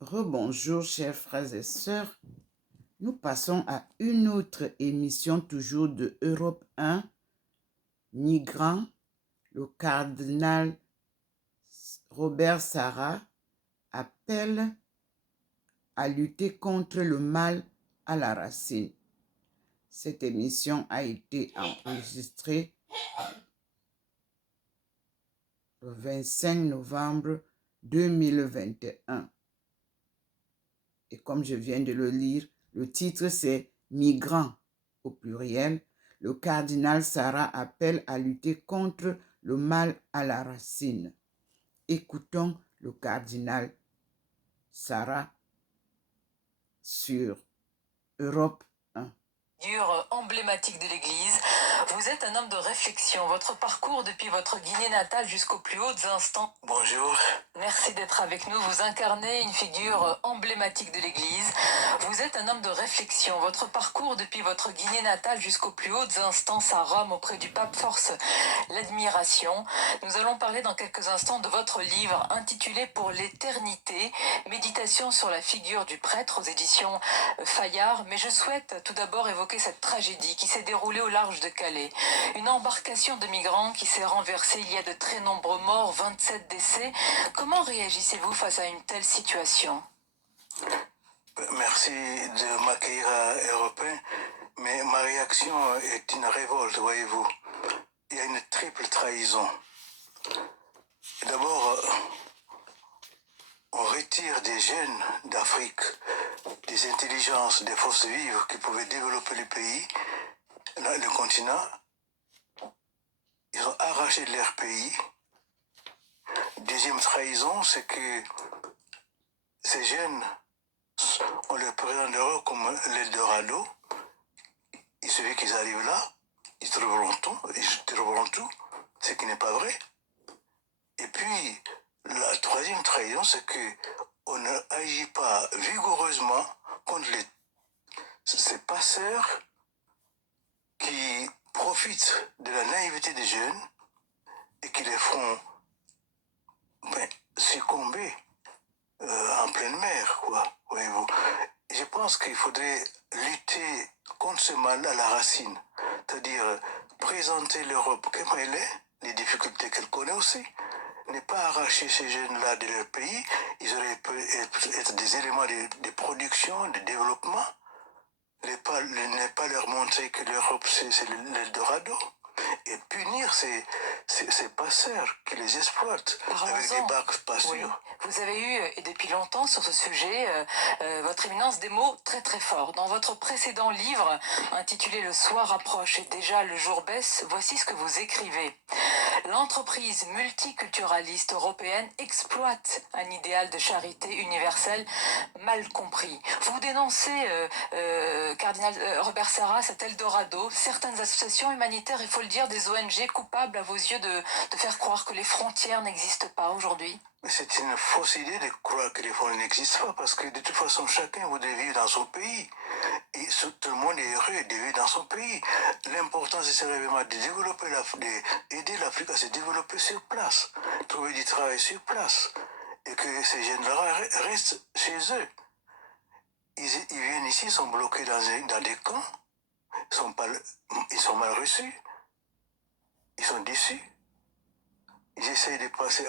Rebonjour, chers frères et sœurs. Nous passons à une autre émission, toujours de Europe 1, Migrants. Le cardinal Robert Sarah appelle à lutter contre le mal à la racine. Cette émission a été enregistrée le 25 novembre 2021. Et comme je viens de le lire, le titre c'est « Migrants » au pluriel. Le cardinal Sarah appelle à lutter contre le mal à la racine. Écoutons le cardinal Sarah sur Europe 1. Figure emblématique de l'Église, vous êtes un homme de réflexion. Votre parcours depuis votre Guinée natale jusqu'aux plus hautes instants. Bonjour. Merci d'être avec nous. Vous incarnez une figure emblématique de l'Église. Vous êtes un homme de réflexion. Votre parcours depuis votre Guinée natale jusqu'aux plus hautes instances à Rome auprès du pape force l'admiration. Nous allons parler dans quelques instants de votre livre intitulé Pour l'éternité, méditation sur la figure du prêtre aux éditions Fayard. Mais je souhaite tout d'abord évoquer cette tragédie qui s'est déroulée au large de Calais. Une embarcation de migrants qui s'est renversée. Il y a de très nombreux morts, 27 décès. Comment réagissez-vous face à une telle situation? Merci de m'accueillir à Europe 1, mais ma réaction est une révolte, voyez-vous. Il y a une triple trahison. D'abord, on retire des jeunes d'Afrique, des intelligences, des forces vives qui pouvaient développer le pays, le continent. Ils ont arraché de leur pays. Deuxième trahison, c'est que ces jeunes, on les présente comme l'Eldorado. Il suffit qu'ils arrivent là, ils trouveront tout, ce qui n'est pas vrai. Et puis, la troisième trahison, c'est qu'on n'agit pas vigoureusement contre ces passeurs qui profitent de la naïveté des jeunes et qui les font succomber en pleine mer, quoi, voyez-vous. Je pense qu'il faudrait lutter contre ce mal à la racine, c'est-à-dire présenter l'Europe comme elle est, les difficultés qu'elle connaît aussi, ne pas arracher ces jeunes-là de leur pays, ils auraient pu être des éléments de production, de développement, ne pas leur montrer que l'Europe c'est l'Eldorado, et punir ces passeurs qui les exploitent avec des bacs spatiaux. Oui. Vous avez eu, et depuis longtemps sur ce sujet, votre éminence, des mots très très forts. Dans votre précédent livre, intitulé Le soir approche et déjà le jour baisse, voici ce que vous écrivez. L'entreprise multiculturaliste européenne exploite un idéal de charité universelle mal compris. Vous dénoncez, cardinal Robert Sarah, cet Eldorado, certaines associations humanitaires, il faut le dire, des ONG coupables à vos yeux de faire croire que les frontières n'existent pas aujourd'hui. C'est une fausse idée de croire que les frontières n'existent pas, parce que de toute façon, chacun voudrait vivre dans son pays. Et tout le monde est heureux de vivre dans son pays. L'important, c'est vraiment de développer d'aider l'Afrique à se développer sur place, trouver du travail sur place, et que ces jeunes-là restent chez eux. Ils viennent ici, ils sont bloqués dans des camps, ils sont mal reçus, ils sont déçus. Ils essayent de passer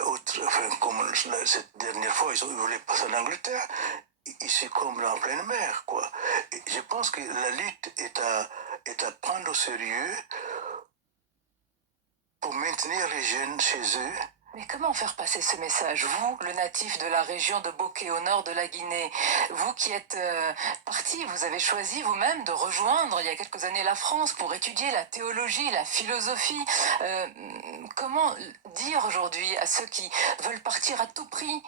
comme cette dernière fois, ils voulaient passer en Angleterre, ils succombent en pleine mer, quoi. Et je pense que la lutte est à prendre au sérieux pour maintenir les jeunes chez eux. Mais comment faire passer ce message? Vous, le natif de la région de Bokeh, au nord de la Guinée, vous qui êtes parti, vous avez choisi vous-même de rejoindre il y a quelques années la France pour étudier la théologie, la philosophie. Comment dire aujourd'hui à ceux qui veulent partir à tout prix,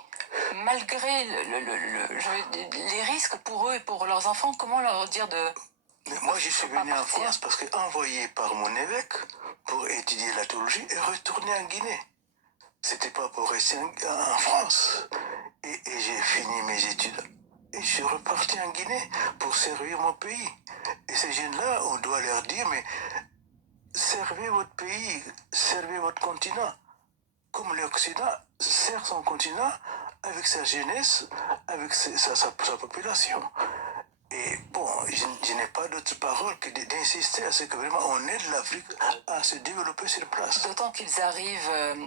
malgré les risques pour eux et pour leurs enfants, comment leur dire de... Mais moi, je suis venu en France parce que envoyé par mon évêque pour étudier la théologie et retourner en Guinée. C'était pas pour rester en France. Et j'ai fini mes études. Et je suis reparti en Guinée pour servir mon pays. Et ces jeunes-là, on doit leur dire, mais servez votre pays, servez votre continent. Comme l'Occident sert son continent avec sa jeunesse, avec sa population. Et bon, je n'ai pas d'autre parole que d'insister à ce que vraiment on aide l'Afrique à se développer sur place. D'autant qu'ils arrivent,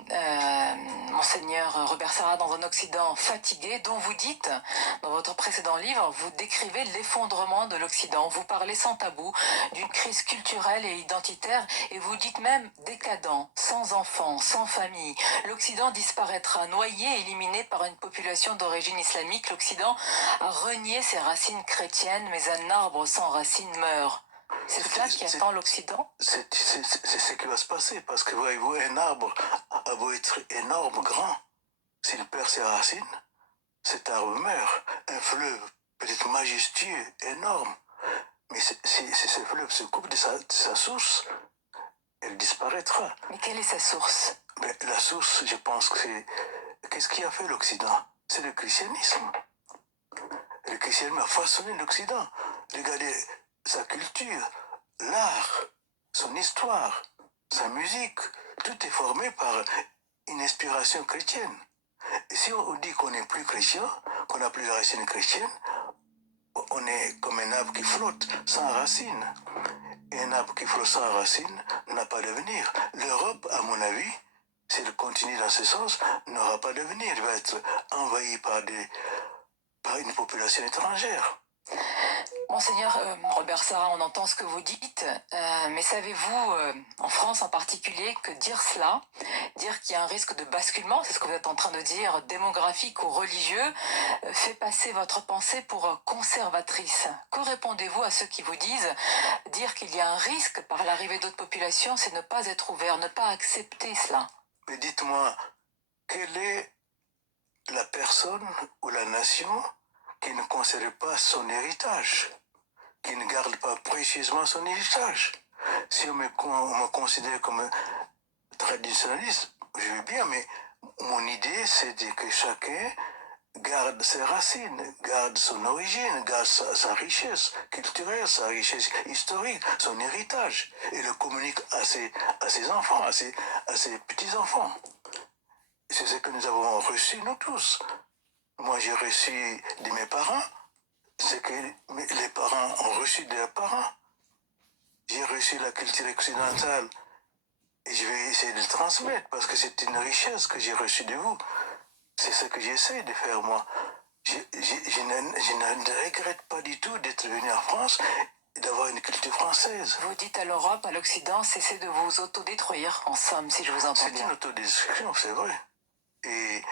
Monseigneur Robert Sarah, dans un Occident fatigué, dont vous dites, dans votre précédent livre, vous décrivez l'effondrement de l'Occident. Vous parlez sans tabou d'une crise culturelle et identitaire, et vous dites même décadent, sans enfants, sans famille. L'Occident disparaîtra, noyé, éliminé par une population d'origine islamique. L'Occident a renié ses racines chrétiennes, mais un arbre sans racines meurt. C'est cela qui attend l'Occident? C'est ce qui va se passer, parce que voyez-vous, un arbre a beau être énorme, grand, s'il perd ses racines, cet arbre meurt. Un fleuve peut être majestueux, énorme, mais si ce fleuve se coupe de sa source, elle disparaîtra. Mais quelle est sa source? La source, je pense que c'est... Qu'est-ce qui a fait l'Occident? C'est le christianisme. Le christianisme a façonné l'Occident. Regardez sa culture, l'art, son histoire, sa musique, tout est formé par une inspiration chrétienne. Et si on dit qu'on n'est plus chrétien, qu'on n'a plus la racine chrétienne, on est comme un arbre qui flotte sans racines. Et un arbre qui flotte sans racines n'a pas d'avenir. L'Europe, à mon avis, si elle continue dans ce sens, n'aura pas d'avenir. Elle va être envahie par une population étrangère. Monseigneur Robert Sarah, on entend ce que vous dites, mais savez-vous, en France en particulier, que dire cela, dire qu'il y a un risque de basculement, c'est ce que vous êtes en train de dire, démographique ou religieux, fait passer votre pensée pour conservatrice. Que répondez-vous à ceux qui vous disent dire qu'il y a un risque par l'arrivée d'autres populations, c'est ne pas être ouvert, ne pas accepter cela? Mais dites-moi, quelle est la personne ou la nation qui ne conserve pas son héritage, qui ne garde pas précieusement son héritage? Si on me considère comme traditionnaliste, je veux bien, mais mon idée, c'est que chacun garde ses racines, garde son origine, garde sa richesse culturelle, sa richesse historique, son héritage, et le communique à ses enfants, à ses petits-enfants. C'est ce que nous avons reçu, nous tous. Moi, j'ai reçu de mes parents ce que les parents ont reçu de leurs parents. J'ai reçu la culture occidentale et je vais essayer de le transmettre parce que c'est une richesse que j'ai reçue de vous. C'est ce que j'essaie de faire, moi. Je ne regrette pas du tout d'être venu en France et d'avoir une culture française. Vous dites à l'Europe, à l'Occident, cessez de vous autodétruire, en somme, si je vous entends bien. C'est une autodestruction, c'est vrai. Et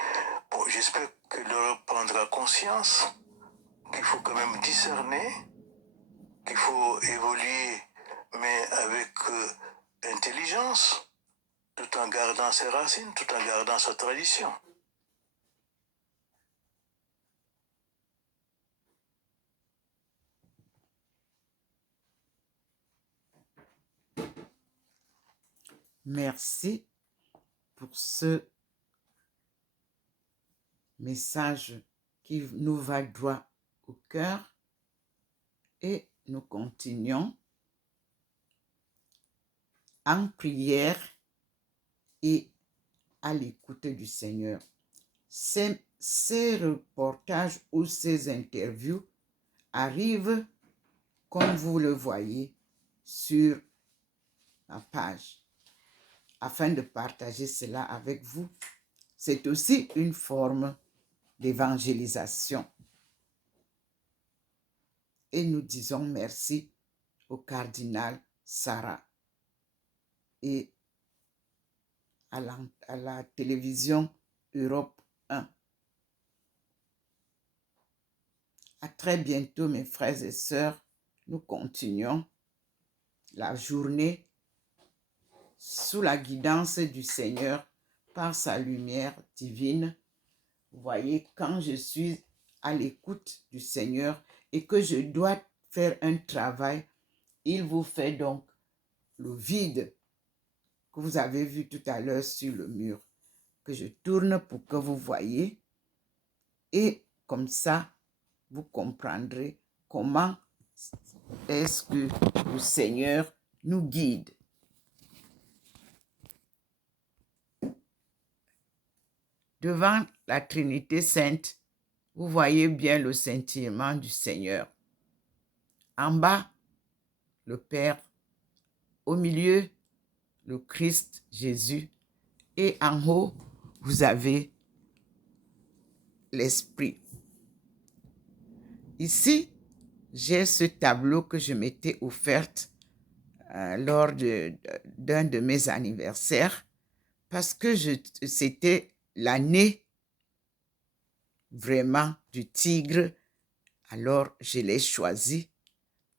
bon, j'espère que l'Europe prendra conscience qu'il faut quand même discerner, qu'il faut évoluer, mais avec intelligence, tout en gardant ses racines, tout en gardant sa tradition. Merci pour ce message qui nous va droit au cœur et nous continuons en prière et à l'écoute du Seigneur. Ces reportages ou ces interviews arrivent, comme vous le voyez, sur ma page, afin de partager cela avec vous. C'est aussi une forme d'évangélisation. Et nous disons merci au cardinal Sarah et à la télévision Europe 1. À très bientôt, mes frères et sœurs. Nous continuons la journée sous la guidance du Seigneur par sa lumière divine. Vous voyez, quand je suis à l'écoute du Seigneur et que je dois faire un travail, il vous fait donc le vide que vous avez vu tout à l'heure sur le mur, que je tourne pour que vous voyez. Et comme ça, vous comprendrez comment est-ce que le Seigneur nous guide. Devant la Trinité sainte, vous voyez bien le scintillement du Seigneur. En bas, le Père. Au milieu, le Christ Jésus. Et en haut, vous avez l'Esprit. Ici, j'ai ce tableau que je m'étais offert lors d'un de mes anniversaires parce que c'était l'année vraiment du tigre. Alors, je l'ai choisi.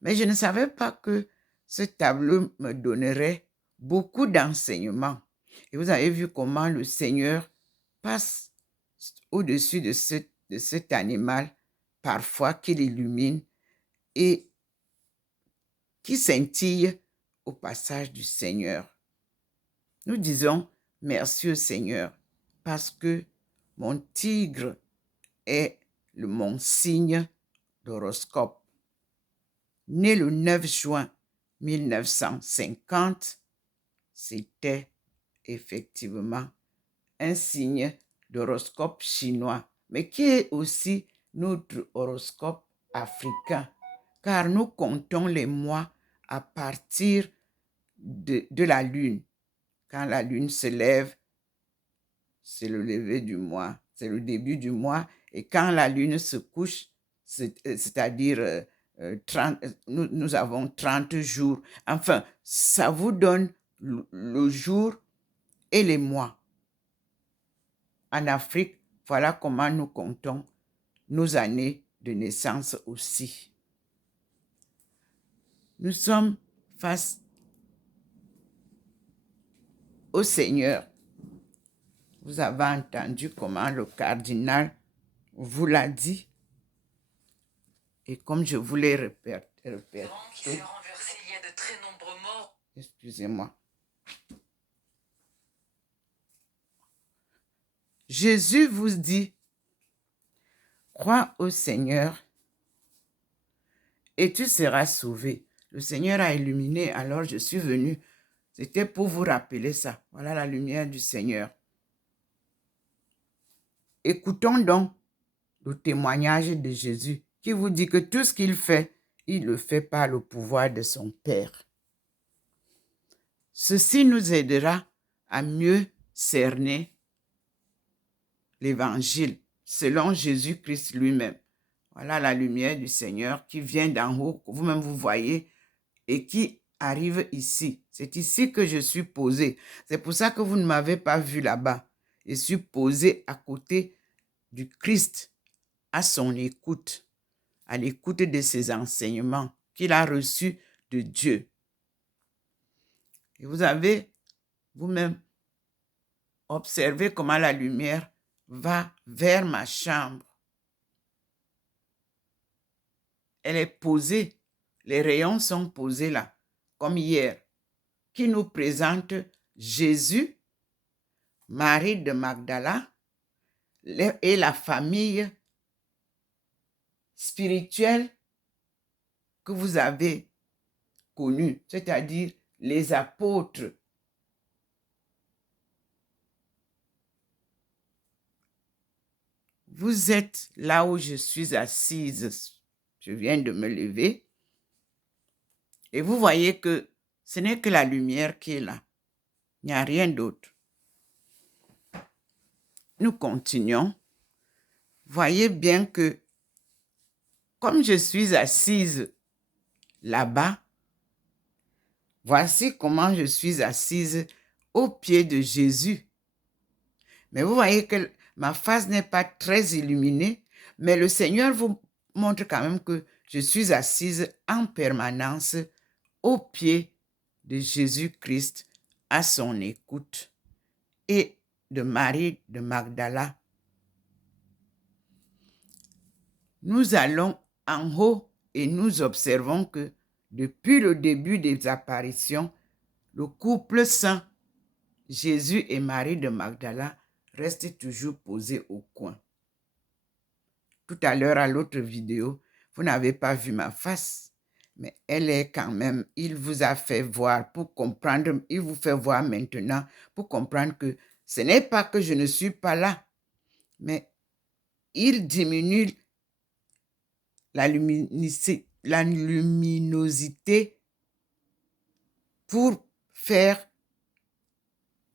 Mais je ne savais pas que ce tableau me donnerait beaucoup d'enseignements. Et vous avez vu comment le Seigneur passe au-dessus de cet animal, parfois qu'il illumine et qui scintille au passage du Seigneur. Nous disons merci au Seigneur parce que mon tigre est mon signe d'horoscope. Né le 9 juin 1950, c'était effectivement un signe d'horoscope chinois, mais qui est aussi notre horoscope africain, car nous comptons les mois à partir de la lune. Quand la lune se lève, c'est le lever du mois, c'est le début du mois, et quand la lune se couche, c'est-à-dire 30, nous avons 30 jours. Enfin, ça vous donne le jour et les mois. En Afrique, voilà comment nous comptons nos années de naissance aussi. Nous sommes face au Seigneur. Vous avez entendu comment le cardinal vous l'a dit. Et comme je vous l'ai répété. Qui s'est renversé, il y a de très nombreux morts. Excusez-moi. Jésus vous dit, crois au Seigneur et tu seras sauvé. Le Seigneur a illuminé, alors je suis venu. C'était pour vous rappeler ça. Voilà la lumière du Seigneur. Écoutons donc le témoignage de Jésus qui vous dit que tout ce qu'il fait, il le fait par le pouvoir de son Père. Ceci nous aidera à mieux cerner l'Évangile selon Jésus-Christ lui-même. Voilà la lumière du Seigneur qui vient d'en haut, que vous-même vous voyez, et qui arrive ici. C'est ici que je suis posé. C'est pour ça que vous ne m'avez pas vu là-bas. Je suis posé à côté du Christ, à son écoute, à l'écoute de ses enseignements qu'il a reçus de Dieu. Et vous avez vous-même observé comment la lumière va vers ma chambre. Elle est posée, les rayons sont posés là, comme hier, qui nous présente Jésus, Marie de Magdala et la famille spirituelle que vous avez connue, c'est-à-dire les apôtres. Vous êtes là où je suis assise. Je viens de me lever. Et vous voyez que ce n'est que la lumière qui est là. Il n'y a rien d'autre. Nous continuons. Voyez bien que comme je suis assise là-bas, voici comment je suis assise au pied de Jésus. Mais vous voyez que ma face n'est pas très illuminée, mais le Seigneur vous montre quand même que je suis assise en permanence au pied de Jésus-Christ, à son écoute, et de Marie de Magdala. Nous allons en haut et nous observons que depuis le début des apparitions, le couple saint, Jésus et Marie de Magdala, reste toujours posé au coin. Tout à l'heure, à l'autre vidéo, vous n'avez pas vu ma face, mais elle est quand même, il vous a fait voir pour comprendre, il vous fait voir maintenant pour comprendre que ce n'est pas que je ne suis pas là, mais il diminue la luminosité pour faire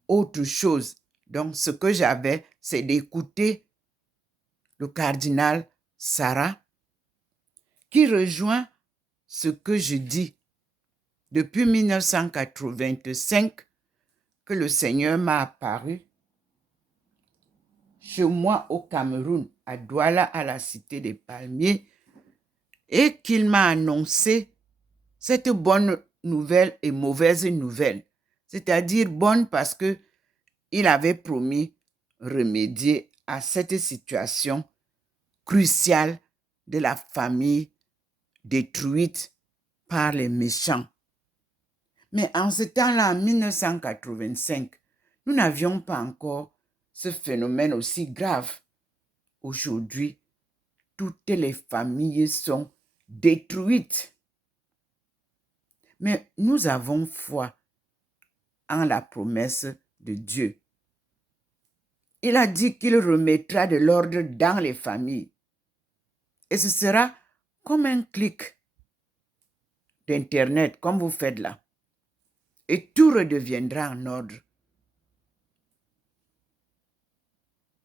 autre chose. Donc, ce que j'avais, c'est d'écouter le cardinal Sarah, qui rejoint ce que je dis depuis 1985, que le Seigneur m'a apparu chez moi au Cameroun, à Douala, à la cité des Palmiers, et qu'il m'a annoncé cette bonne nouvelle et mauvaise nouvelle. C'est-à-dire bonne parce que il avait promis remédier à cette situation cruciale de la famille détruite par les méchants. Mais en ce temps-là, en 1985, nous n'avions pas encore ce phénomène aussi grave. Aujourd'hui, toutes les familles sont détruites. Mais nous avons foi en la promesse de Dieu. Il a dit qu'il remettra de l'ordre dans les familles. Et ce sera comme un clic d'Internet, comme vous faites là. Et tout redeviendra en ordre.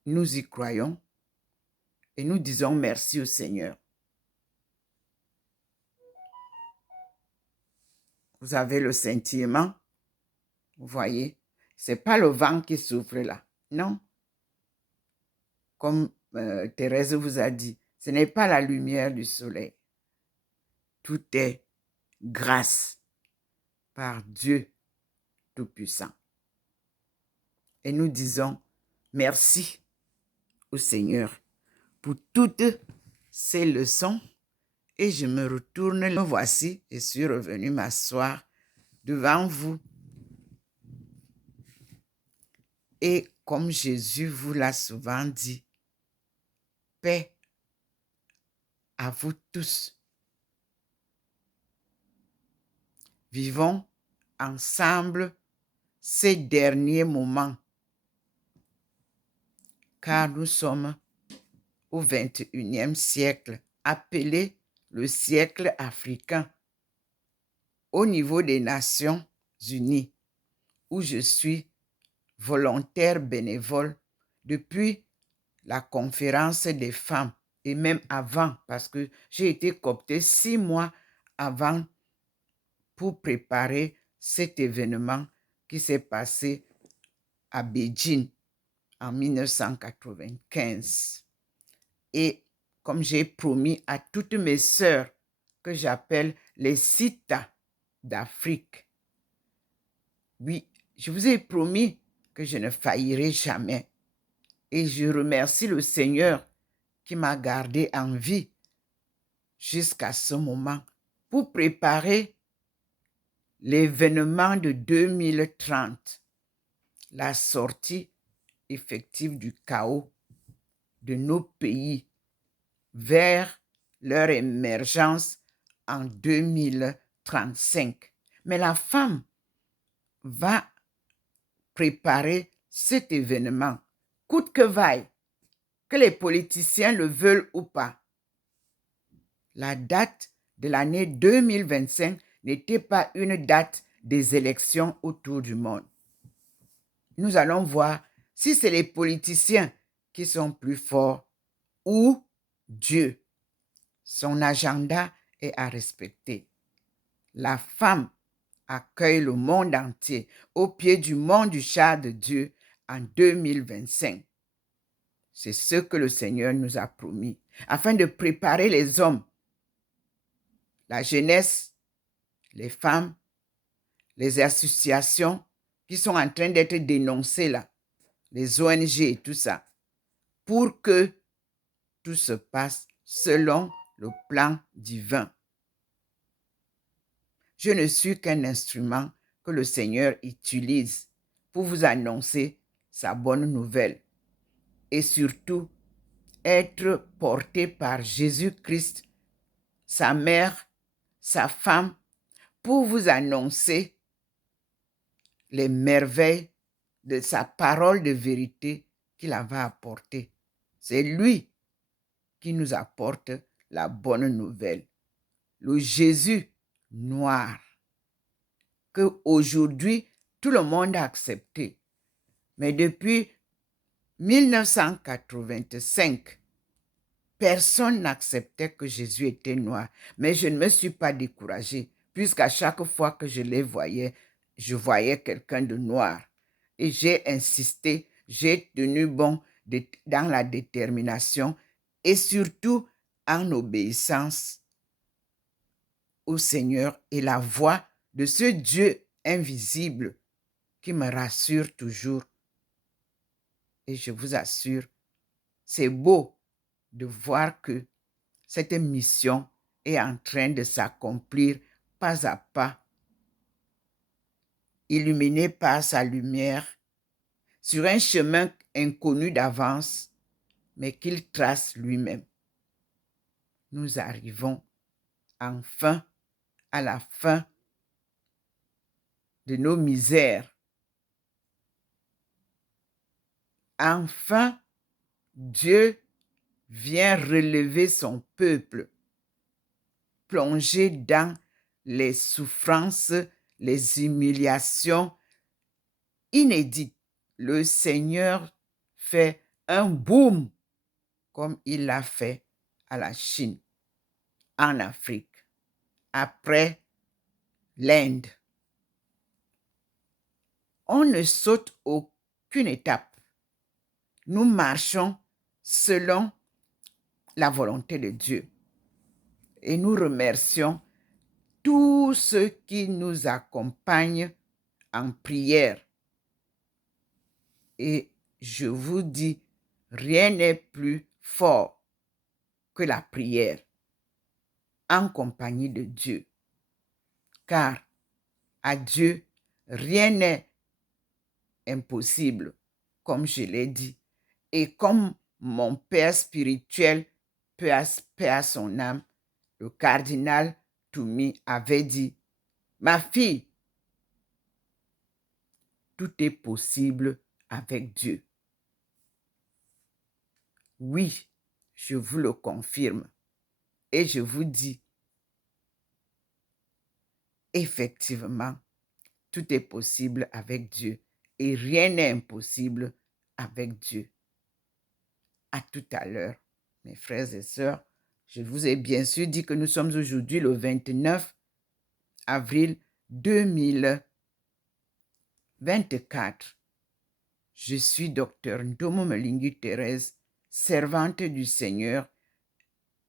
Nous y croyons et nous disons merci au Seigneur. Vous avez le sentiment, vous voyez, c'est pas le vent qui souffle là, non. Comme Thérèse vous a dit, ce n'est pas la lumière du soleil. Tout est grâce par Dieu Tout-Puissant. Et nous disons merci au Seigneur pour toutes ces leçons. Et je me retourne, me voici, et suis revenu m'asseoir devant vous. Et comme Jésus vous l'a souvent dit, paix à vous tous. Vivons ensemble ces derniers moments, car nous sommes au 21e siècle, appelé le siècle africain, au niveau des Nations Unies, où je suis volontaire bénévole depuis la conférence des femmes et même avant, parce que j'ai été cooptée 6 mois avant pour préparer cet événement qui s'est passé à Beijing en 1995. Et comme j'ai promis à toutes mes sœurs que j'appelle les Citas d'Afrique, oui, je vous ai promis que je ne faillirai jamais. Et je remercie le Seigneur qui m'a gardé en vie jusqu'à ce moment pour préparer l'événement de 2030, la sortie effective du chaos de nos pays vers leur émergence en 2035. Mais la femme va préparer cet événement, coûte que vaille, que les politiciens le veulent ou pas. La date de l'année 2025 n'était pas une date des élections autour du monde. Nous allons voir si c'est les politiciens qui sont plus forts ou Dieu. Son agenda est à respecter. La femme accueille le monde entier au pied du mont du char de Dieu en 2025. C'est ce que le Seigneur nous a promis, afin de préparer les hommes, la jeunesse, les femmes, les associations qui sont en train d'être dénoncées là, les ONG et tout ça, pour que tout se passe selon le plan divin. Je ne suis qu'un instrument que le Seigneur utilise pour vous annoncer sa bonne nouvelle et surtout être porté par Jésus-Christ, sa mère, sa femme, pour vous annoncer les merveilles de sa parole de vérité qu'il va apporter C'est lui qui nous apporte la bonne nouvelle. Le Jésus noir que aujourd'hui tout le monde a accepté. Mais depuis 1985, personne n'acceptait que Jésus était noir. Mais je ne me suis pas découragée, puisqu'à chaque fois que je les voyais, je voyais quelqu'un de noir. Et j'ai insisté, j'ai tenu bon dans la détermination et surtout en obéissance au Seigneur et la voix de ce Dieu invisible qui me rassure toujours. Et je vous assure, c'est beau de voir que cette mission est en train de s'accomplir pas à pas, illuminée par sa lumière, sur un chemin inconnu d'avance, mais qu'il trace lui-même. Nous arrivons enfin à la fin de nos misères. Enfin, Dieu vient relever son peuple, plongé dans les souffrances, les humiliations inédites. Le Seigneur fait un boom comme il l'a fait à la Chine, en Afrique, après l'Inde. On ne saute aucune étape. Nous marchons selon la volonté de Dieu. Et nous remercions tous ceux qui nous accompagnent en prière. Et je vous dis, rien n'est plus fort que la prière en compagnie de Dieu. Car à Dieu, rien n'est impossible, comme je l'ai dit. Et comme mon père spirituel, paix à son âme, le cardinal Toumi avait dit, ma fille, tout est possible avec Dieu. Oui, je vous le confirme. Et je vous dis, effectivement, tout est possible avec Dieu. Et rien n'est impossible avec Dieu. À tout à l'heure, mes frères et sœurs. Je vous ai bien sûr dit que nous sommes aujourd'hui le 29 avril 2024. Je suis docteur Ntomo Mlingi Thérèse, servante du Seigneur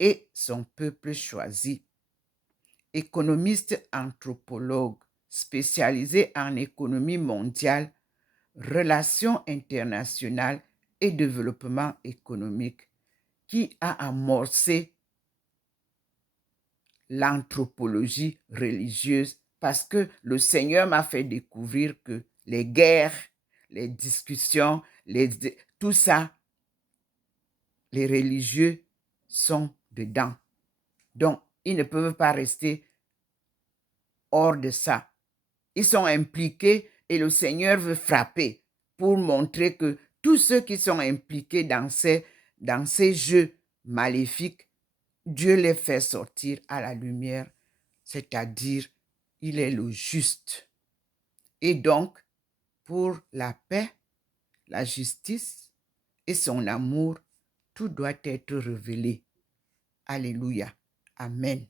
et son peuple choisi, économiste anthropologue spécialisé en économie mondiale, relations internationales et développement économique, qui a amorcé l'anthropologie religieuse parce que le Seigneur m'a fait découvrir que les guerres, les discussions, tout ça, les religieux sont dedans. Donc, ils ne peuvent pas rester hors de ça. Ils sont impliqués et le Seigneur veut frapper pour montrer que tous ceux qui sont impliqués dans ces jeux maléfiques, Dieu les fait sortir à la lumière, c'est-à-dire il est le juste. Et donc, pour la paix, la justice et son amour, tout doit être révélé. Alléluia. Amen.